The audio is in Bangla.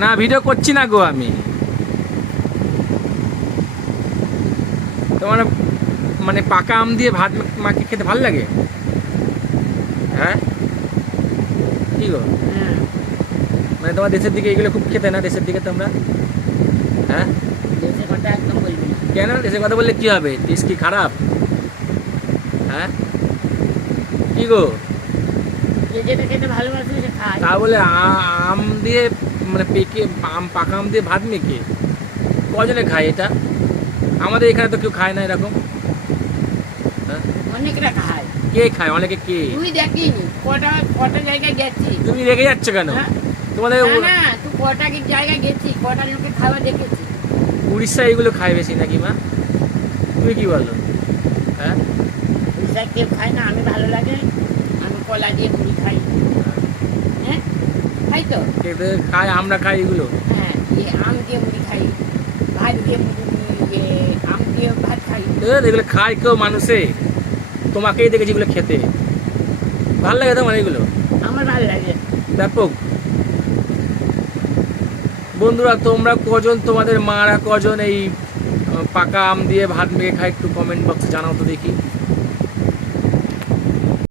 না ভিডিও করছি না গো আমি। তোমার মানে পাকা আম দিয়ে ভাত মাখিয়ে খেতে ভালো লাগে? হ্যাঁ কি গো, হ্যাঁ, মানে তোমার দেশের দিকে এগুলো খুব খেতে না, দেশের দিকে তোমরা? হ্যাঁ দেশের কথা একদম বলবি না। কেন দেশের কথা বললে কি হবে, দেশ কি খারাপ? হ্যাঁ কি গো, যে যেটা খেতে ভালোবাসে সে খায়। তা বলে আম দিয়ে মানে পেকে পাকা আম দিয়ে ভাত মেখে কজনে খায় এটা? আমাদের এখানে তো কেউ খায় না এরকম। হ্যাঁ অনেকরা খায়। কে খায়? অনেকে কে? তুই দেখিনি কটা কটা জায়গায় গেছি। তুমি রেগে যাচ্ছ কেন? হ্যাঁ? তোমাদের না না, তুই কটা কি জায়গায় গেছি, কটা লোকে খাওয়া দেখেছি। উড়িষ্যা এগুলো খায় বেশি নাকি মা? তুমি কি বলো? হ্যাঁ উড়িষ্যায় কেউ খায় না, আমি ভালো লাগে, আমি কলা দিয়ে মুড়ি খাই। হ্যাঁ খাই তো। কে তো খায়, আমরা খাই এগুলো। হ্যাঁ, আম দিয়ে মুড়ি খাই, ভাত দিয়ে মুড়ি, আম দিয়ে ভাত খাই। এগুলো খায় কেউ মানুষে? তোমাকেই দেখেছি এগুলো খেতে। ভালো লাগে তোমার এগুলো? আমার ভালো লাগে। ব্যাপক। বন্ধুরা তোমরা কজন, তোমাদের মারা কজন এই পাকা আম দিয়ে ভাত মেখে খায় একটু কমেন্ট বক্সে জানাও তো দেখি।